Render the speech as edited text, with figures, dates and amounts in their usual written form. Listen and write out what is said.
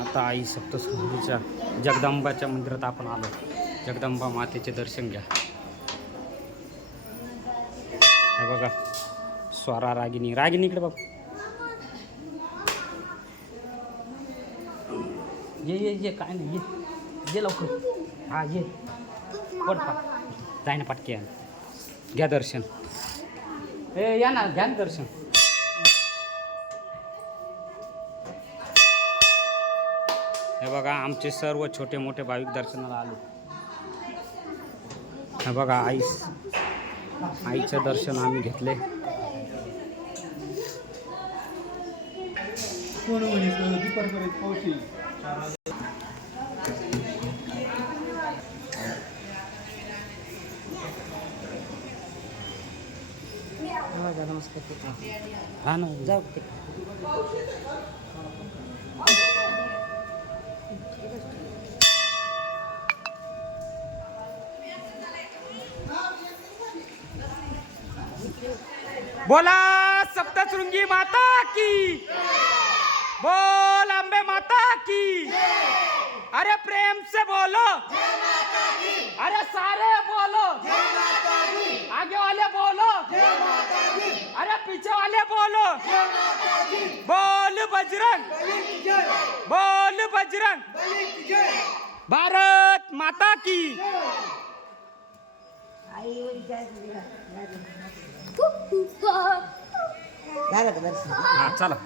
आता आई सप्तशृंगीच्या जगदंबाच्या मंदिरात आपण आलो. जगदंबा मातेचे दर्शन घ्या. हे बघा स्वरा रागिनी. रागिनी इकडे बघ. ये काय नाही ये लवकर. हा ये पट जाय ना पटके. घ्या दर्शन. या ना घ्या ना दर्शन. हे बघा आमचे सर्व छोटे मोठे भाविक दर्शनाला आले. हे बघा आईचं दर्शन आम्ही घेतले. हा ना जाऊ ते. बोला सप्तशृंगी माता की. बोल अम्बे माता की. अरे प्रेम से बोलो. अरे सारे बोलो. आगे वाले बोलो. अरे पीछे वाले बोलो. बोल बजरंग. बोल बजरंग. भारत माता की. झालं का दर्शन? हा चला.